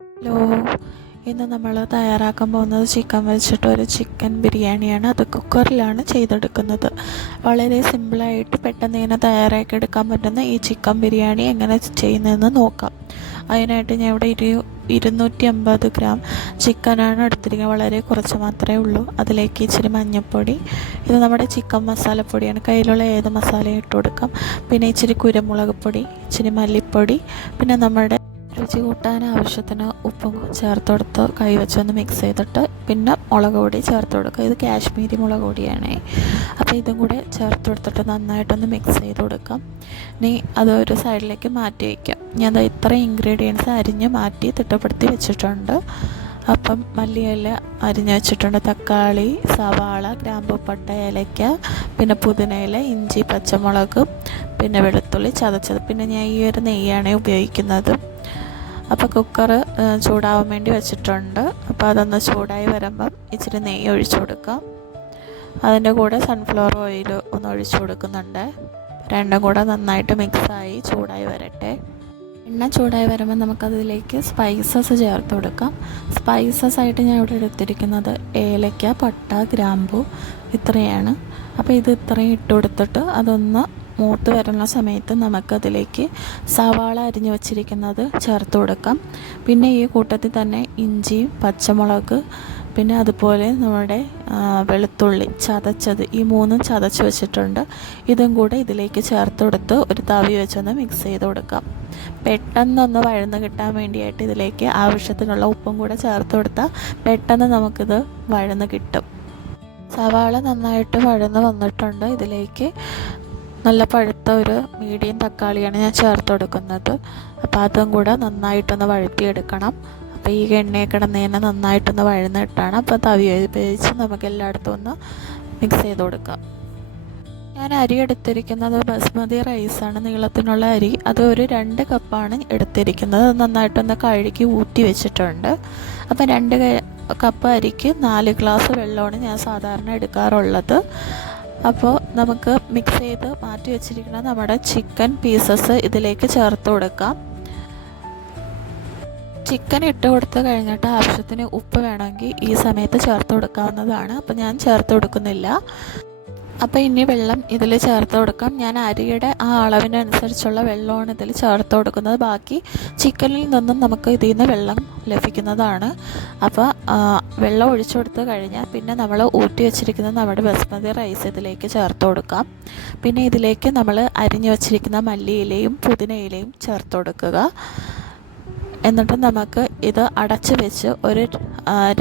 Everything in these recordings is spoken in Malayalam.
ഹലോ, ഇന്ന് നമ്മൾ തയ്യാറാക്കാൻ പോകുന്നത് ചിക്കൻ വെച്ചിട്ട് ഒരു ചിക്കൻ ബിരിയാണിയാണ്. അത് കുക്കറിലാണ് ചെയ്തെടുക്കുന്നത്. വളരെ സിമ്പിളായിട്ട് പെട്ടെന്ന് ഇങ്ങനെ തയ്യാറാക്കി എടുക്കാൻ പറ്റുന്ന ഈ ചിക്കൻ ബിരിയാണി എങ്ങനെ ചെയ്യുന്നതെന്ന് നോക്കാം. അതിനായിട്ട് ഞാൻ ഇവിടെ 250 ഗ്രാം ചിക്കനാണ് എടുത്തിരിക്കുന്നത്. വളരെ കുറച്ച് മാത്രമേ ഉള്ളൂ. അതിലേക്ക് ഇച്ചിരി മഞ്ഞൾപ്പൊടി, ഇത് നമ്മുടെ ചിക്കൻ മസാലപ്പൊടിയാണ്, കയ്യിലുള്ള ഏത് മസാലയും ഇട്ട് കൊടുക്കാം. പിന്നെ ഇച്ചിരി കുരുമുളക് പൊടി, ഇച്ചിരി മല്ലിപ്പൊടി, പിന്നെ നമ്മുടെ രുചി കൂട്ടാൻ ആവശ്യത്തിന് ഉപ്പും ചേർത്ത് കൊടുത്ത് കൈ വെച്ചൊന്ന് മിക്സ് ചെയ്തിട്ട് പിന്നെ മുളക് പൊടി ചേർത്ത് കൊടുക്കുക. ഇത് കാശ്മീരി മുളക് പൊടിയാണ്. അപ്പോൾ ഇതും കൂടെ ചേർത്ത് കൊടുത്തിട്ട് നന്നായിട്ടൊന്ന് മിക്സ് ചെയ്ത് കൊടുക്കാം. ഇനി അതൊരു സൈഡിലേക്ക് മാറ്റി വയ്ക്കാം. ഞാൻ ഇത്രയും ഇൻഗ്രീഡിയൻസ് അരിഞ്ഞ് മാറ്റി തിട്ടപ്പെടുത്തി വെച്ചിട്ടുണ്ട്. അപ്പം മല്ലിയില അരിഞ്ഞ് വെച്ചിട്ടുണ്ട്, തക്കാളി, സവാള, ഗ്രാമ്പൂ, പട്ട, ഏലയ്ക്ക, പിന്നെ പുതിനയില, ഇഞ്ചി, പച്ചമുളക്, പിന്നെ വെളുത്തുള്ളി ചതച്ചത്. പിന്നെ ഞാൻ ഈ ഒരു നെയ്യാണ് ഉപയോഗിക്കുന്നത്. അപ്പോൾ കുക്കർ ചൂടാവാൻ വേണ്ടി വെച്ചിട്ടുണ്ട്. അപ്പോൾ അതൊന്ന് ചൂടായി വരുമ്പം ഇച്ചിരി നെയ്യ് ഒഴിച്ചു കൊടുക്കാം. അതിൻ്റെ കൂടെ സൺഫ്ലവർ ഓയിൽ ഒന്ന് ഒഴിച്ചു കൊടുക്കുന്നുണ്ട്. രണ്ടും കൂടെ നന്നായിട്ട് മിക്സായി ചൂടായി വരട്ടെ. എണ്ണ ചൂടായി വരുമ്പോൾ നമുക്കതിലേക്ക് സ്പൈസസ് ചേർത്ത് കൊടുക്കാം. സ്പൈസസ് ആയിട്ട് ഞാൻ ഇവിടെ എടുത്തിരിക്കുന്നത് ഏലക്ക, പട്ട, ഗ്രാമ്പൂ ഇത്രയാണ്. അപ്പോൾ ഇത് ഇത്രയും ഇട്ട് കൊടുത്തിട്ട് അതൊന്ന് മൂത്ത് വരുന്ന സമയത്ത് നമുക്കതിലേക്ക് സവാള അരിഞ്ഞു വച്ചിരിക്കുന്നത് ചേർത്ത് കൊടുക്കാം. പിന്നെ ഈ കൂട്ടത്തിൽ തന്നെ ഇഞ്ചിയും പച്ചമുളക്, പിന്നെ അതുപോലെ നമ്മുടെ വെളുത്തുള്ളി ചതച്ചത്, ഈ മൂന്നും ചതച്ച് വെച്ചിട്ടുണ്ട്. ഇതും കൂടെ ഇതിലേക്ക് ചേർത്ത് കൊടുത്ത് ഒരു തവി വെച്ചൊന്ന് മിക്സ് ചെയ്ത് കൊടുക്കാം. പെട്ടെന്നൊന്ന് വഴന്ന് കിട്ടാൻ വേണ്ടിയിട്ട് ഇതിലേക്ക് ആവശ്യത്തിനുള്ള ഉപ്പും കൂടെ ചേർത്ത് കൊടുത്താൽ പെട്ടെന്ന് നമുക്കിത് വഴന്ന് കിട്ടും. സവാള നന്നായിട്ട് വഴന്ന് വന്നിട്ടുണ്ട്. ഇതിലേക്ക് നല്ല പഴുത്ത ഒരു മീഡിയം തക്കാളിയാണ് ഞാൻ ചേർത്ത് കൊടുക്കുന്നത്. അപ്പോൾ അതും കൂടെ നന്നായിട്ടൊന്ന് വഴറ്റിയെടുക്കണം. അപ്പോൾ ഈ എണ്ണയിൽ കിടന്നതിനെ നന്നായിട്ടൊന്ന് വഴന്നിട്ടാണ്. അപ്പോൾ തവി ഉപയോഗിച്ച് നമുക്ക് എല്ലായിടത്തും ഒന്ന് മിക്സ് ചെയ്ത് കൊടുക്കാം. ഞാൻ അരി എടുത്തിരിക്കുന്നത് ബസ്മതി റൈസാണ്, നീളത്തിനുള്ള അരി. അത് ഒരു 2 കപ്പാണ് എടുത്തിരിക്കുന്നത്. അത് നന്നായിട്ടൊന്ന് കഴുകി ഊറ്റി വെച്ചിട്ടുണ്ട്. അപ്പോൾ 2 കപ്പ് അരിക്ക് 4 ഗ്ലാസ് വെള്ളമാണ് ഞാൻ സാധാരണ എടുക്കാറുള്ളത്. അപ്പോൾ നമുക്ക് മിക്സ് ചെയ്ത് മാറ്റി വെച്ചിരിക്കുന്ന നമ്മുടെ ചിക്കൻ പീസസ് ഇതിലേക്ക് ചേർത്ത് കൊടുക്കാം. ചിക്കൻ ഇട്ട് കൊടുത്ത് കഴിഞ്ഞിട്ട് ആവശ്യത്തിന് ഉപ്പ് വേണമെങ്കിൽ ഈ സമയത്ത് ചേർത്ത് കൊടുക്കാവുന്നതാണ്. അപ്പോൾ ഞാൻ ചേർത്ത് കൊടുക്കുന്നില്ല. അപ്പോൾ ഇനി വെള്ളം ഇതിൽ ചേർത്ത് കൊടുക്കാം. ഞാൻ അരിയുടെ ആ അളവിനനുസരിച്ചുള്ള വെള്ളമാണ് ഇതിൽ ചേർത്ത് കൊടുക്കുന്നത്. ബാക്കി ചിക്കനിൽ നിന്നും നമുക്ക് ഇതിൽ നിന്ന് വെള്ളം ലഭിക്കുന്നതാണ്. അപ്പോൾ വെള്ളം ഒഴിച്ചു കൊടുത്ത് കഴിഞ്ഞാൽ പിന്നെ നമ്മൾ ഊറ്റി വെച്ചിരിക്കുന്ന നമ്മുടെ ബസ്മതി റൈസ് ഇതിലേക്ക് ചേർത്ത് കൊടുക്കാം. പിന്നെ ഇതിലേക്ക് നമ്മൾ അരിഞ്ഞു വെച്ചിരിക്കുന്ന മല്ലിയിലയും പുതിനയിലയും ചേർത്ത് കൊടുക്കുക. എന്നിട്ട് നമുക്ക് ഇത് അടച്ച് വെച്ച് ഒരു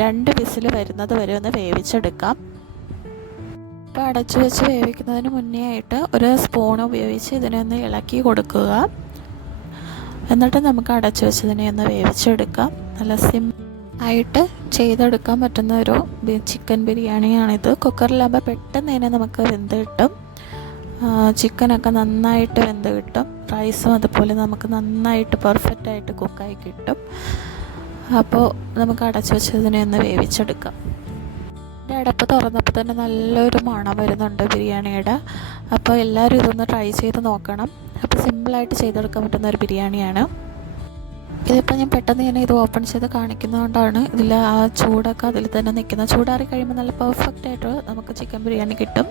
2 വിസിൽ വരുന്നത് വരെ ഒന്ന് വേവിച്ചെടുക്കാം. അപ്പോൾ അടച്ചു വെച്ച് വേവിക്കുന്നതിന് മുന്നേ ആയിട്ട് ഒരു സ്പൂൺ ഉപയോഗിച്ച് ഇതിനെ ഒന്ന് ഇളക്കി കൊടുക്കുക. എന്നിട്ട് നമുക്ക് അടച്ചു വെച്ചതിനെ ഒന്ന് വേവിച്ചെടുക്കാം. നല്ല ആയിട്ട് ചെയ്തെടുക്കാൻ പറ്റുന്ന ഒരു ചിക്കൻ ബിരിയാണിയാണിത്. കുക്കറിലാകുമ്പോൾ പെട്ടെന്ന് തന്നെ നമുക്ക് വെന്ത് കിട്ടും. ചിക്കനൊക്കെ നന്നായിട്ട് വെന്ത് കിട്ടും. റൈസും അതുപോലെ നമുക്ക് നന്നായിട്ട് പെർഫെക്റ്റായിട്ട് കുക്കായി കിട്ടും. അപ്പോൾ നമുക്ക് അടച്ചു വെച്ചതിനെ ഒന്ന് വേവിച്ചെടുക്കാം. അടപ്പ് തുറന്നപ്പോൾ തന്നെ നല്ലൊരു മണം വരുന്നുണ്ട് ബിരിയാണിയുടെ. അപ്പോൾ എല്ലാവരും ഇതൊന്ന് ട്രൈ ചെയ്ത് നോക്കണം. അപ്പോൾ സിമ്പിളായിട്ട് ചെയ്തെടുക്കാൻ പറ്റുന്ന ഒരു ബിരിയാണിയാണ്. ഇതിപ്പോൾ ഞാൻ പെട്ടെന്ന് തന്നെ ഇത് ഓപ്പൺ ചെയ്ത് കാണിക്കുന്നതുകൊണ്ടാണ് ഇതിൽ ആ ചൂടൊക്കെ അതിൽ തന്നെ നിൽക്കുന്നത്. ചൂടാറി കഴിയുമ്പോൾ നല്ല പെർഫെക്റ്റായിട്ട് നമുക്ക് ചിക്കൻ ബിരിയാണി കിട്ടും.